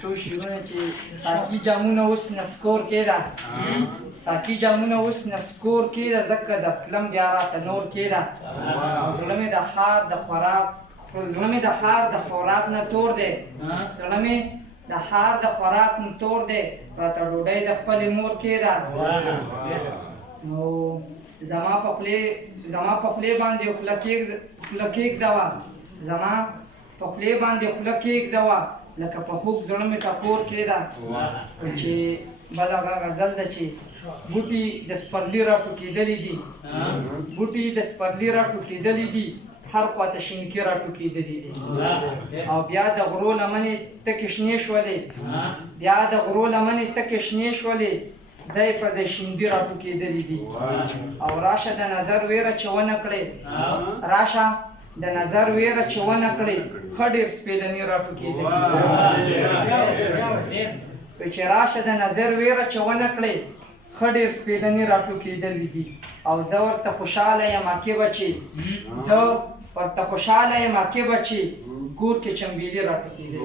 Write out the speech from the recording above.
څو شیونه چې ساقي جامونه اوس نسکور کېده ساقي جامونه اوس نسکور کېده ځکه د تلم بیا راته نور کېده زړه مې د ښار د خوراک زړه مې د ښار د خوراک نه تور دی زړه مې د ښار د خوراک نه تور دی راته ډوډۍ د خپلې مور کېده نو زما په خولې باندې خوله کېږده وه زما په خولې باندې خوله کېږده وه لکه په خوږ زړه مې ټکور کېده چې بل هغه غزل ده چې بوټي د سپرلي راټوکېدلي دي بوټي د سپرلي راټوکېدلي دي هر خواته شینکي راټوکېدلي دي او بیا د غرو لمنې تکې شنې شولې بیا د غرو لمنې تکې شنې شولې ځای په ځای شیندي راټوکېدلي دي او راشه د نظر ویره چې ونه کړې راشه د نظر ویره چې ونه کړې ښه ډېر سپېلني راټوکېدلي چې راشه د نظر ویره چې ونه کړې ښه ډېر سپېلني راټوکېدلي دي او زه ورته خوشحاله یم اکې بچې زه ورته خوشحاله یم اکې بچې کور کې چمبیلي راټوکېدلي